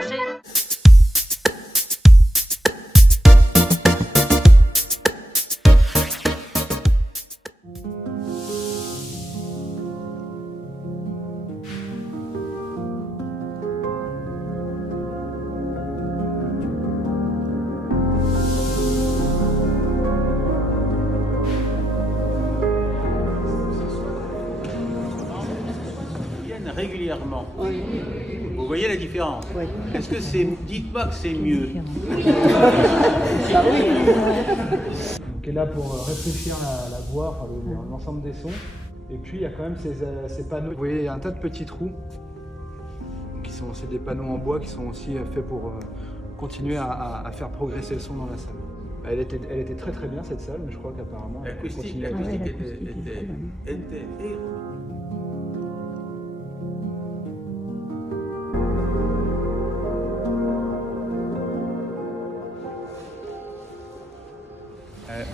projet. Régulièrement. Oui. Vous voyez la différence? Oui. Est-ce que c'est... Dites-moi que c'est mieux. Ah oui. Qui est là pour réfléchir la voix, enfin, l'ensemble des sons. Et puis il y a quand même ces panneaux. Vous voyez, il y a un tas de petits trous c'est des panneaux en bois qui sont aussi faits pour continuer à faire progresser le son dans la salle. Elle était très très bien cette salle, mais je crois qu'apparemment L'acoustique était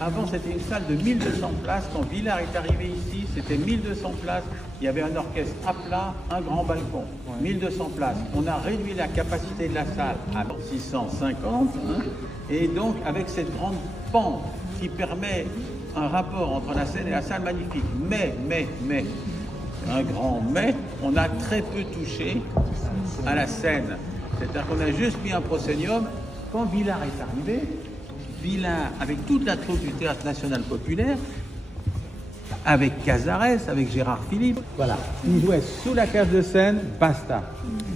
avant, c'était une salle de 1200 places. Quand Villard est arrivé ici, c'était 1200 places. Il y avait un orchestre à plat, un grand balcon. 1200 places. On a réduit la capacité de la salle à 650. Et donc, avec cette grande pente qui permet un rapport entre la scène et la salle magnifique. Mais, un grand mais, on a très peu touché à la scène. C'est-à-dire qu'on a juste mis un proscenium. Quand Villard est arrivé, Villard, avec toute la troupe du Théâtre National Populaire, avec Cazares, avec Gérard Philippe, voilà, il jouait sous la cage de scène, basta.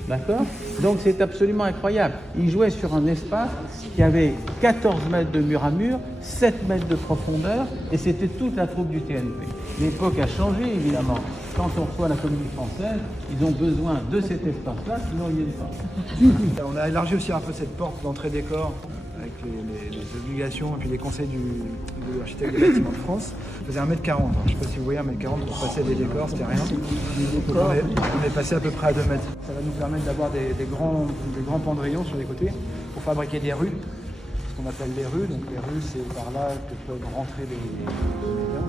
D'accord? Donc c'est absolument incroyable. Il jouait sur un espace qui avait 14 mètres de mur à mur, 7 mètres de profondeur, et c'était toute la troupe du TNP. L'époque a changé, évidemment. Quand on reçoit la Comédie Française, ils ont besoin de cet espace-là, sinon ils viennent pas. On a élargi aussi un peu cette porte d'entrée décor avec les obligations et puis les conseils de l'architecte des bâtiments de France. Ça faisait 1,40 m. Je ne sais pas si vous voyez, 1,40 m pour passer des décors, c'était rien. Donc on est passé à peu près à 2 mètres. Ça va nous permettre d'avoir des grands pendrillons sur les côtés pour fabriquer des rues, ce qu'on appelle les rues. Donc les rues, c'est par là que peuvent rentrer les comédiens.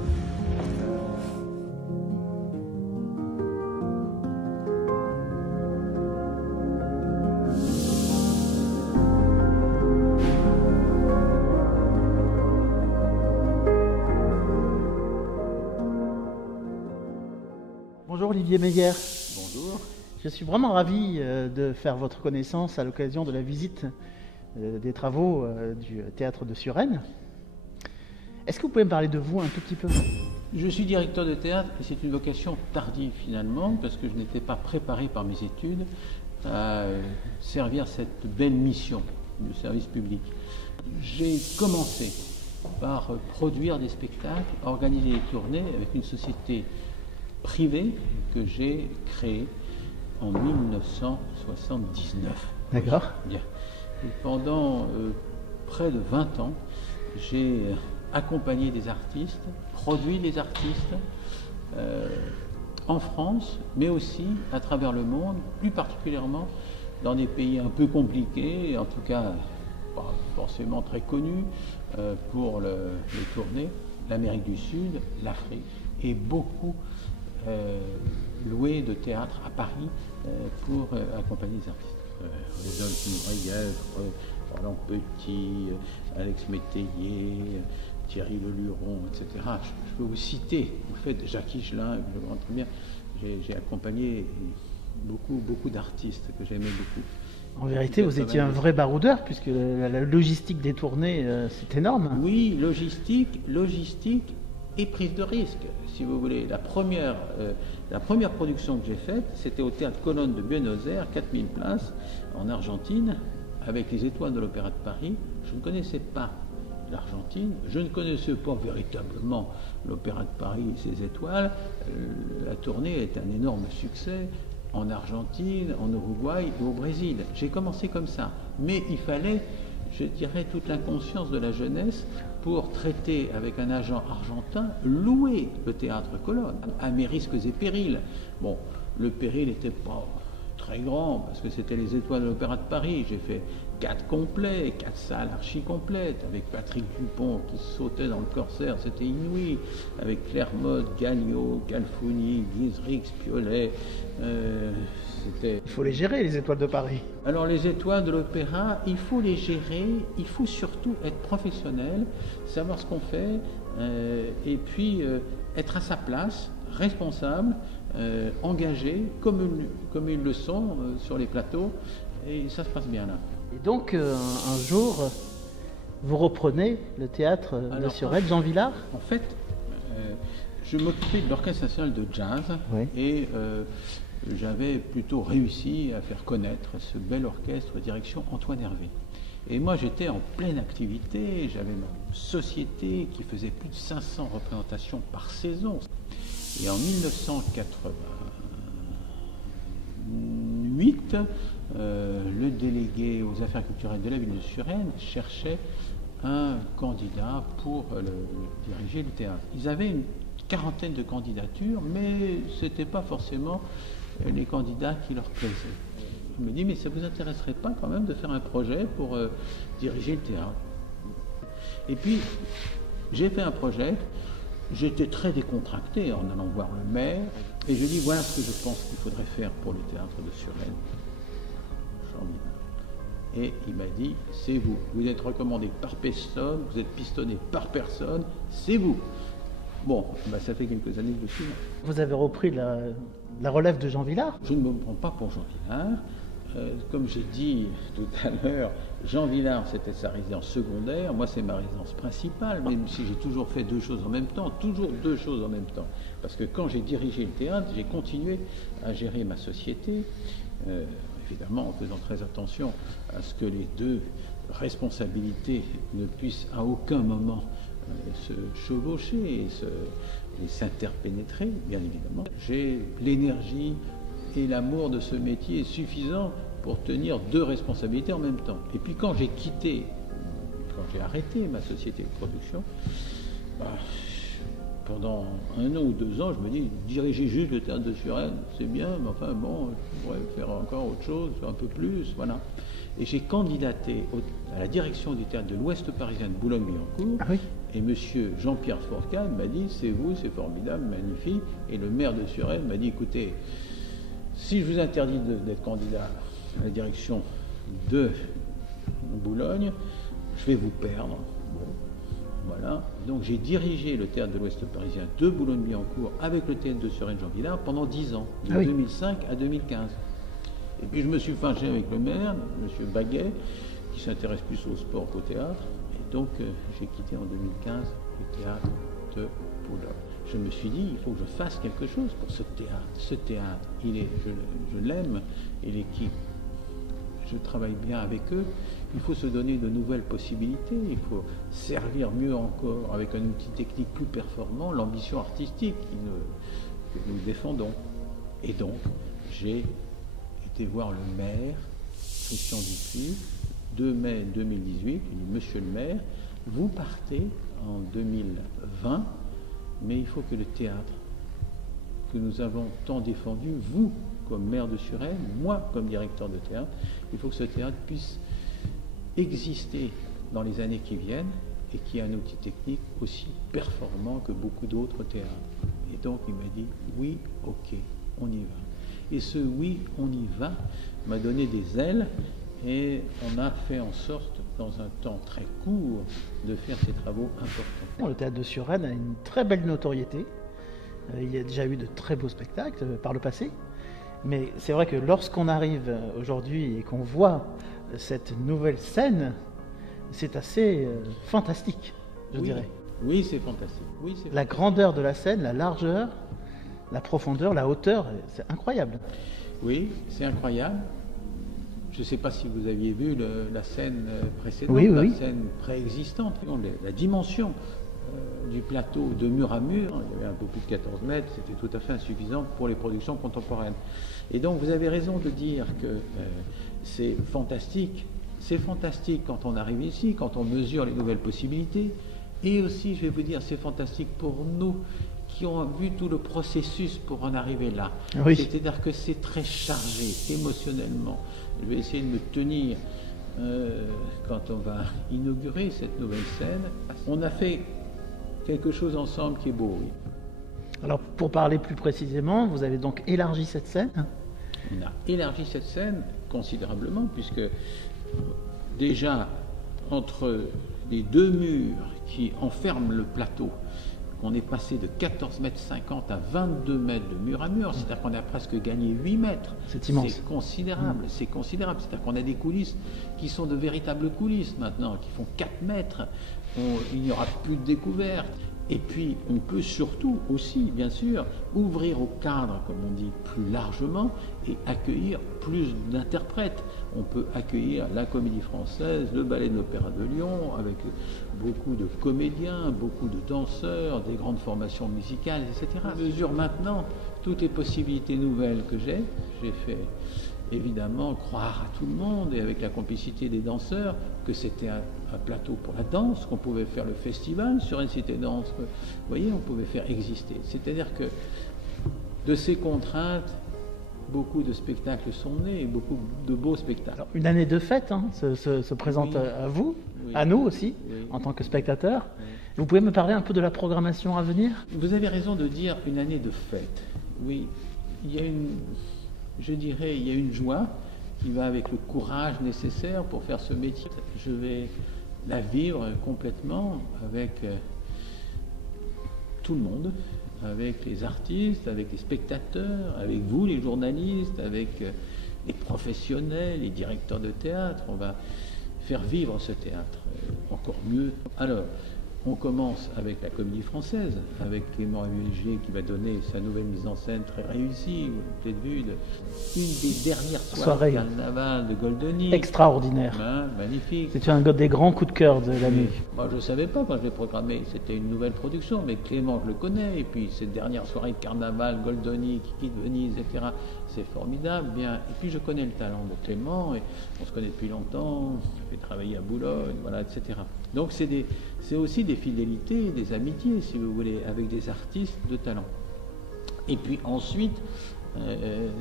Bonjour Olivier Meyer. Bonjour. Je suis vraiment ravi de faire votre connaissance à l'occasion de la visite des travaux du théâtre de Suresnes. Est-ce que vous pouvez me parler de vous un tout petit peu? Je suis directeur de théâtre et c'est une vocation tardive finalement parce que je n'étais pas préparé par mes études à servir cette belle mission de service public. J'ai commencé par produire des spectacles, organiser des tournées avec une société privée que j'ai créée en 1979. D'accord. Bien. Et pendant près de 20 ans, j'ai accompagné des artistes, produit des artistes en France, mais aussi à travers le monde, plus particulièrement dans des pays un peu compliqués, en tout cas pas forcément très connus pour les tournées, l'Amérique du Sud, l'Afrique, et beaucoup loué de théâtre à Paris pour accompagner les artistes. Rodolphe Muraillèvre, Roland Petit, Alex Métayer, Thierry Leluron, etc. Je peux vous citer, en fait, Jacques Higelin, je le vois très bien. J'ai accompagné beaucoup d'artistes que j'aimais beaucoup. En vérité, vous étiez un vrai baroudeur, puisque la logistique des tournées, c'est énorme. Oui, logistique et prise de risque, si vous voulez. La première production que j'ai faite, c'était au Théâtre Colonne de Buenos Aires, 4000 places, en Argentine, avec les Étoiles de l'Opéra de Paris. Je ne connaissais pas l'Argentine, je ne connaissais pas véritablement l'Opéra de Paris et ses étoiles. La tournée est un énorme succès en Argentine, en Uruguay et au Brésil. J'ai commencé comme ça, mais il fallait, je dirais, toute l'inconscience de la jeunesse pour traiter avec un agent argentin, louer le Théâtre Colonne, à mes risques et périls. Bon, le péril n'était pas très très grand, parce que c'était les Étoiles de l'Opéra de Paris. J'ai fait 4 complets, 4 salles archi complètes, avec Patrick Dupont qui sautait dans le Corsaire, c'était inouï, avec Claire Mode, Gagnot, Calfouni, Guizrix, Piolet. Il faut les gérer, les Étoiles de Paris. Alors les Étoiles de l'Opéra, il faut les gérer, il faut surtout être professionnel, savoir ce qu'on fait, et puis être à sa place, responsable, engagé, comme ils le sont sur les plateaux, et ça se passe bien là. Et donc, un jour, vous reprenez le théâtre de Suresnes, Jean Vilar? En fait, je m'occupais de l'Orchestre national de jazz, Oui. et j'avais plutôt réussi à faire connaître ce bel orchestre direction Antoine Hervé. Et moi j'étais en pleine activité, j'avais ma société qui faisait plus de 500 représentations par saison. Et en 1988, le délégué aux affaires culturelles de la ville de Suresnes cherchait un candidat pour diriger le théâtre. Ils avaient une quarantaine de candidatures, mais ce n'était pas forcément les candidats qui leur plaisaient. Je me dis, mais ça ne vous intéresserait pas quand même de faire un projet pour diriger le théâtre? Et puis, j'ai fait un projet, j'étais très décontracté en allant voir le maire, et je lui dis, voilà ce que je pense qu'il faudrait faire pour le théâtre de Suresnes. Et il m'a dit, c'est vous. Vous êtes recommandé par personne, vous êtes pistonné par personne, c'est vous. Bon, ça fait quelques années que je suis là. Vous avez repris la relève de Jean Vilar? Je ne me prends pas pour Jean Vilar. Comme j'ai dit tout à l'heure, Jean Vilar, c'était sa résidence secondaire. Moi, c'est ma résidence principale, même si j'ai toujours fait deux choses en même temps, toujours deux choses en même temps. Parce que quand j'ai dirigé le théâtre, j'ai continué à gérer ma société, évidemment en faisant très attention à ce que les deux responsabilités ne puissent à aucun moment se chevaucher et s'interpénétrer, bien évidemment. J'ai l'énergie et l'amour de ce métier suffisant pour tenir deux responsabilités en même temps. Et puis quand j'ai arrêté ma société de production, pendant 1 an ou 2 ans, je me dis, diriger juste le théâtre de Suresnes, c'est bien, mais enfin bon, je pourrais faire encore autre chose, un peu plus, voilà. Et j'ai candidaté à la direction du théâtre de l'Ouest parisien de Boulogne-Billancourt. Ah oui. Et monsieur Jean-Pierre Fourcade m'a dit, c'est vous, c'est formidable, magnifique. Et le maire de Suresnes m'a dit, écoutez, si je vous interdis d'être candidat à la direction de Boulogne, je vais vous perdre. Bon, voilà. Donc j'ai dirigé le théâtre de l'Ouest parisien de Boulogne-Billancourt avec le théâtre de Suresnes Jean Vilar pendant 10 ans, de 2005 à 2015. Et puis je me suis fâché avec le maire, monsieur Baguet, qui s'intéresse plus au sport qu'au théâtre. Et donc j'ai quitté en 2015 le théâtre de Boulogne. Je me suis dit, il faut que je fasse quelque chose pour ce théâtre. Ce théâtre, je l'aime, et l'équipe, je travaille bien avec eux. Il faut se donner de nouvelles possibilités, il faut servir mieux encore avec un outil technique plus performant l'ambition artistique que nous défendons. Et donc, j'ai été voir le maire, Christian Dupuis, 2 mai 2018, il dit, monsieur le maire, vous partez en 2020, mais il faut que le théâtre que nous avons tant défendu, vous comme maire de Suresnes, moi comme directeur de théâtre, il faut que ce théâtre puisse exister dans les années qui viennent et qu'il y ait un outil technique aussi performant que beaucoup d'autres théâtres. Et donc il m'a dit, oui, ok, on y va. Et ce oui, on y va m'a donné des ailes et on a fait en sorte, dans un temps très court, de faire ces travaux importants. Le théâtre de Suresnes a une très belle notoriété. Il y a déjà eu de très beaux spectacles par le passé. Mais c'est vrai que lorsqu'on arrive aujourd'hui et qu'on voit cette nouvelle scène, c'est assez fantastique, je dirais. Oui, c'est fantastique. La grandeur de la scène, la largeur, la profondeur, la hauteur, c'est incroyable. Oui, c'est incroyable. Je ne sais pas si vous aviez vu la scène précédente, la scène préexistante. La dimension du plateau de mur à mur, il y avait un peu plus de 14 mètres, c'était tout à fait insuffisant pour les productions contemporaines. Et donc vous avez raison de dire que c'est fantastique. C'est fantastique quand on arrive ici, quand on mesure les nouvelles possibilités. Et aussi, je vais vous dire, c'est fantastique pour nous qui ont vu tout le processus pour en arriver là. Oui. C'est-à-dire que c'est très chargé émotionnellement. Je vais essayer de me tenir quand on va inaugurer cette nouvelle scène. On a fait quelque chose ensemble qui est beau, oui. Alors, pour parler plus précisément, vous avez donc élargi cette scène. On a élargi cette scène considérablement, puisque déjà, entre les deux murs qui enferment le plateau, on est passé de 14,50 mètres à 22 mètres de mur à mur, c'est-à-dire qu'on a presque gagné 8 mètres. C'est immense. C'est considérable, c'est considérable. C'est-à-dire qu'on a des coulisses qui sont de véritables coulisses maintenant, qui font 4 mètres. Il n'y aura plus de découverte. Et puis, on peut surtout aussi, bien sûr, ouvrir au cadre, comme on dit, plus largement et accueillir plus d'interprètes. On peut accueillir la Comédie Française, le Ballet de l'Opéra de Lyon, avec beaucoup de comédiens, beaucoup de danseurs, des grandes formations musicales, etc. Je mesure maintenant toutes les possibilités nouvelles que j'ai. J'ai fait évidemment croire à tout le monde, et avec la complicité des danseurs, que c'était un plateau pour la danse, qu'on pouvait faire le festival sur une cité danse. Vous voyez, on pouvait faire exister. C'est-à-dire que de ces contraintes, beaucoup de spectacles sont nés, et beaucoup de beaux spectacles. Alors, une année de fête hein, se présente Oui. à vous, Oui. à nous aussi, Oui. en tant que spectateurs. Oui. Vous pouvez me parler un peu de la programmation à venir? Vous avez raison de dire une année de fête. Oui, il y a je dirais, il y a une joie qui va avec le courage nécessaire pour faire ce métier. Je vais la vivre complètement avec tout le monde, avec les artistes, avec les spectateurs, avec vous les journalistes, avec les professionnels, les directeurs de théâtre. On va faire vivre ce théâtre encore mieux. Alors, on commence avec la Comédie Française, avec Clément Léger qui va donner sa nouvelle mise en scène très réussie. Vous avez peut-être vu une des dernières soirées de carnaval de Goldoni. Extraordinaire. Hein, magnifique. C'est un des grands coups de cœur de l'année. Moi, je ne savais pas quand je l'ai programmé, c'était une nouvelle production, mais Clément, je le connais. Et puis, cette dernière soirée de carnaval, Goldoni qui quitte Venise, etc., c'est formidable. Bien. Et puis, je connais le talent de Clément, et on se connaît depuis longtemps, je fais travailler à Boulogne, voilà, etc. Donc, c'est aussi des fidélités, des amitiés, si vous voulez, avec des artistes de talent. Et puis ensuite,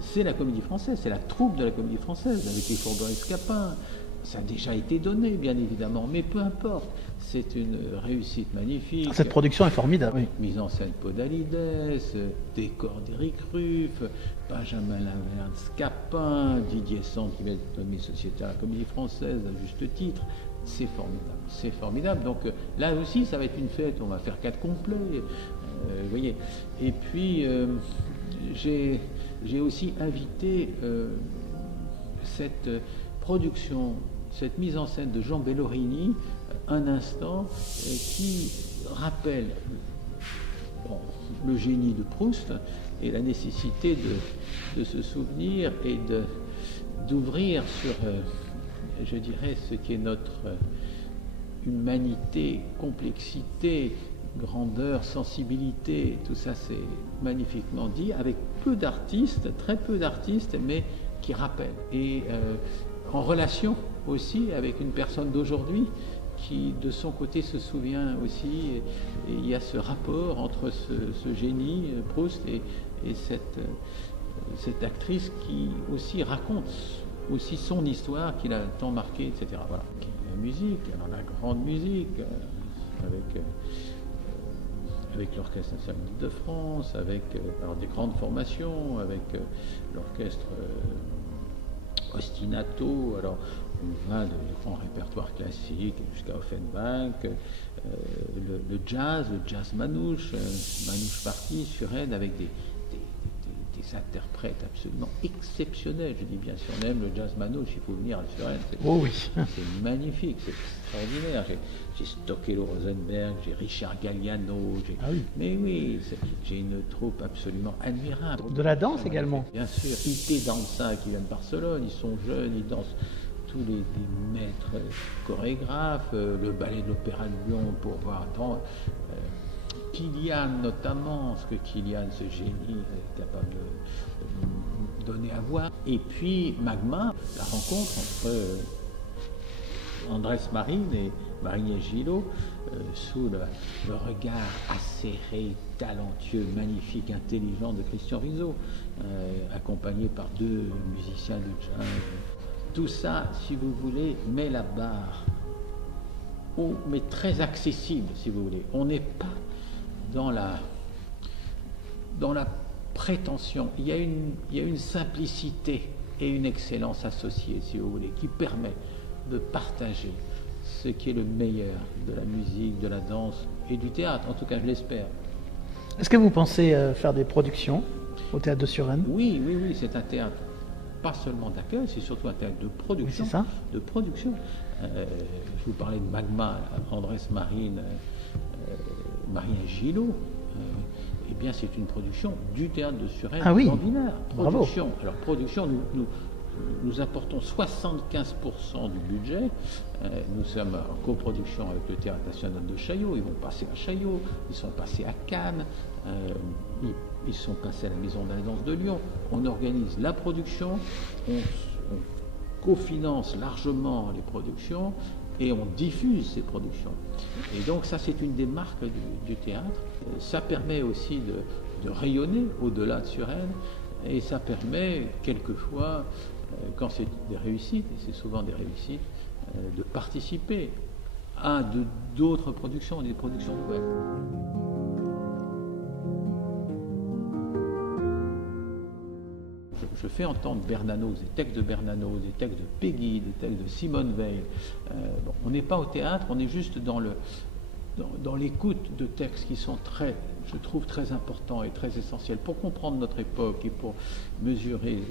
c'est la Comédie Française, c'est la troupe de la Comédie Française, avec les Fourdons et Scapin. Ça a déjà été donné, bien évidemment, mais peu importe. C'est une réussite magnifique. Cette production est formidable. Oui. Mise en scène Podalides, décor d'Éric Ruff, Benjamin Laverne Scapin, Didier Sand qui va être nommé sociétaire à la Comédie Française à juste titre. C'est formidable, c'est formidable. Donc là aussi, ça va être une fête. On va faire 4 complets, vous voyez. Et puis j'ai aussi invité cette production, cette mise en scène de Jean Bellorini, un instant, qui rappelle le génie de Proust et la nécessité de se souvenir et d'ouvrir sur je dirais, ce qui est notre humanité, complexité, grandeur, sensibilité, tout ça c'est magnifiquement dit, avec peu d'artistes, très peu d'artistes, mais qui rappellent. Et en relation aussi avec une personne d'aujourd'hui qui, de son côté, se souvient aussi, et il y a ce rapport entre ce génie, Proust, et cette actrice qui aussi raconte aussi son histoire qu'il a tant marqué, etc. Voilà. La musique, alors la grande musique, avec l'Orchestre National de France, avec alors des grandes formations, avec l'orchestre Ostinato, alors on va du grand répertoire classique jusqu'à Offenbach, le jazz manouche, manouche party sur Rennes avec des interprètes absolument exceptionnels. Je dis bien, si on aime le jazz manouche, il faut venir à Suresnes. Oh oui. C'est magnifique, c'est extraordinaire. J'ai Stockello Rosenberg, j'ai Richard Galliano, Ah oui. Mais oui, j'ai une troupe absolument admirable. De la danse également. Bien sûr, IT Danza qui vient de Barcelone, ils sont jeunes, ils dansent tous les maîtres chorégraphes, le ballet de l'Opéra de Lyon pour voir Kilian notamment, ce que Kilian, ce génie, est capable de donner à voir. Et puis Magma, la rencontre entre Andrés Marín et Marínez Gillot, sous le regard acéré, talentueux, magnifique, intelligent de Christian Rizzo, accompagné par 2 musiciens de jazz. Tout ça, si vous voulez, met la barre, mais très accessible, si vous voulez. On n'est pas dans la prétention. Il y a une simplicité et une excellence associée, si vous voulez, qui permet de partager ce qui est le meilleur de la musique, de la danse et du théâtre, en tout cas je l'espère. Est-ce que vous pensez faire des productions au Théâtre de Suresnes? Oui, c'est un théâtre pas seulement d'accueil, c'est surtout un théâtre de production. Oui, c'est ça. De production. Je vous parlais de Magma, Andrés Marine, Marien Gillot. Eh bien, c'est une production du Théâtre de Suresnes. Ah oui, ordinaire. Production. Bravo. Alors, production, nous apportons 75% du budget. Nous sommes en coproduction avec le Théâtre National de Chaillot. Ils vont passer à Chaillot, ils sont passés à Cannes, ils sont passés à la Maison de la Danse de Lyon. On organise la production, on cofinance largement les productions et on diffuse ces productions. Et donc ça, c'est une des marques du théâtre. Ça permet aussi de rayonner au-delà de Suresnes, et ça permet quelquefois, quand c'est des réussites, et c'est souvent des réussites, de participer à d'autres productions, des productions nouvelles. Je fais entendre Bernanos, des textes de Bernanos, des textes de Peggy, des textes de Simone Veil. On n'est pas au théâtre, on est juste dans l'écoute de textes qui sont je trouve très importants et très essentiels pour comprendre notre époque et pour mesurer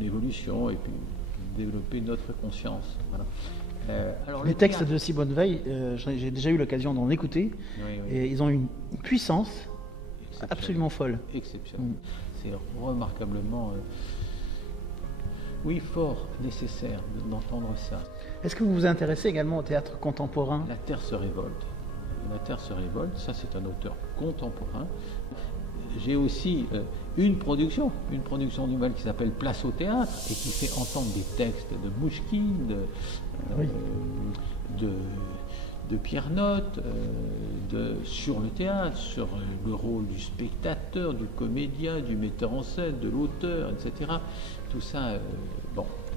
l'évolution et puis développer notre conscience. Voilà. Alors, les textes de Simone Veil, j'ai déjà eu l'occasion d'en écouter, et ils ont une puissance absolument folle. Exceptionnel. C'est remarquablement, fort nécessaire d'entendre ça. Est-ce que vous vous intéressez également au théâtre contemporain? La Terre se révolte. La Terre se révolte, ça c'est un auteur contemporain. J'ai aussi une production nouvelle qui s'appelle Place au théâtre et qui fait entendre des textes de Mouchkine, de Pierre Notte, sur le théâtre, sur le rôle du spectateur, du comédien, du metteur en scène, de l'auteur, etc. Tout ça,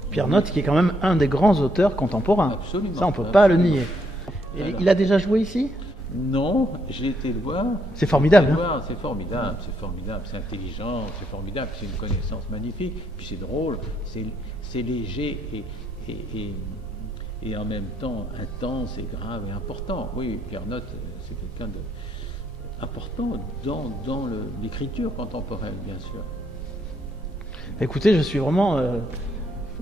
Pierre Notte, qui est quand même un des grands auteurs contemporains. Absolument. Ça, on ne peut pas le nier. Et il a déjà joué ici? Non, j'ai été le voir. C'est formidable. C'est formidable, c'est intelligent, c'est formidable, c'est une connaissance magnifique, puis c'est drôle, c'est léger et en même temps intense et grave et important. Oui, Pierre Notte, c'est quelqu'un d'important dans l'écriture contemporaine, bien sûr. Écoutez, je suis vraiment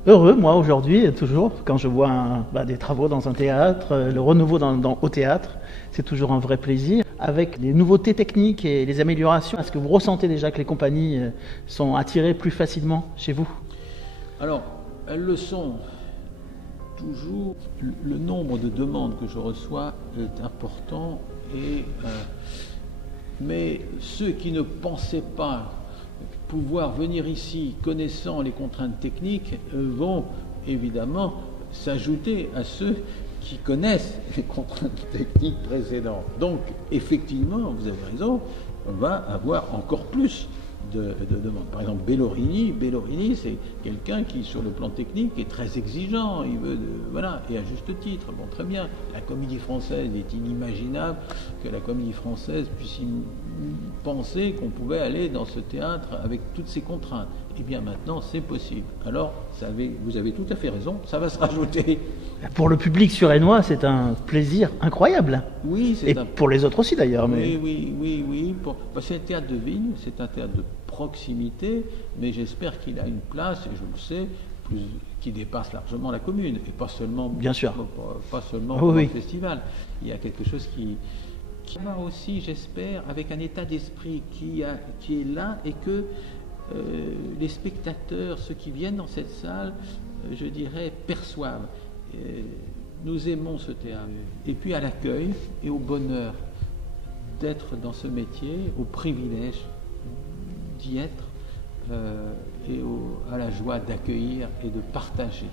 heureux, moi, aujourd'hui, toujours, quand je vois des travaux dans un théâtre, le renouveau au théâtre. C'est toujours un vrai plaisir. Avec les nouveautés techniques et les améliorations, est-ce que vous ressentez déjà que les compagnies sont attirées plus facilement chez vous? Alors, elles le sont toujours. Le nombre de demandes que je reçois est important, mais ceux qui ne pensaient pas pouvoir venir ici connaissant les contraintes techniques vont évidemment s'ajouter à ceux qui connaissent les contraintes techniques précédentes. Donc, effectivement, vous avez raison, on va avoir encore plus de demandes. Par exemple, Bellorini, c'est quelqu'un qui, sur le plan technique, est très exigeant. Il veut, et à juste titre. Bon, très bien. La Comédie Française est inimaginable que la Comédie Française puisse penser qu'on pouvait aller dans ce théâtre avec toutes ces contraintes. Eh bien, maintenant, c'est possible. Alors, vous avez tout à fait raison, ça va se rajouter. Pour le public suresnois, c'est un plaisir incroyable. Oui, pour les autres aussi, d'ailleurs. Oui. C'est un théâtre de vigne, c'est un théâtre de proximité, mais j'espère qu'il a une place, et je le sais, qui dépasse largement la commune, et pas seulement, bien sûr, pas seulement pour le festival. Il y a quelque chose qui va aussi, j'espère, avec un état d'esprit qui est là, et que les spectateurs, ceux qui viennent dans cette salle, je dirais, perçoivent. Nous aimons ce théâtre. Et puis à l'accueil et au bonheur d'être dans ce métier, au privilège d'y être, et à la joie d'accueillir et de partager.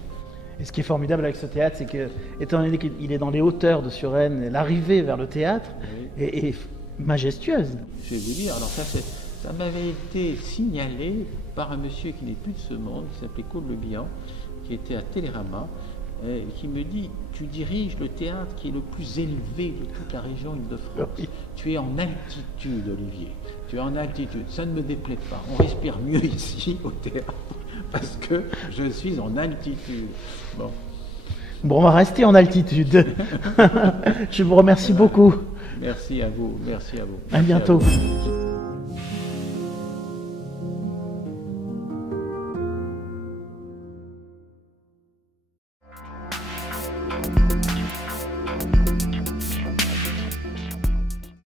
Et ce qui est formidable avec ce théâtre, c'est que, étant donné qu'il est dans les hauteurs de Suresnes, l'arrivée vers le théâtre est majestueuse. Je vais vous dire, alors ça m'avait été signalé par un monsieur qui n'est plus de ce monde, qui s'appelait Claude Le Bihan, qui était à Télérama, qui me dit, tu diriges le théâtre qui est le plus élevé de toute la région Île-de-France. Oui. Tu es en altitude, Olivier. Tu es en altitude. Ça ne me déplaît pas. On respire mieux ici au théâtre parce que je suis en altitude. Bon, on va rester en altitude. Je vous remercie beaucoup. Merci à vous. Merci à vous. À bientôt. Merci à vous.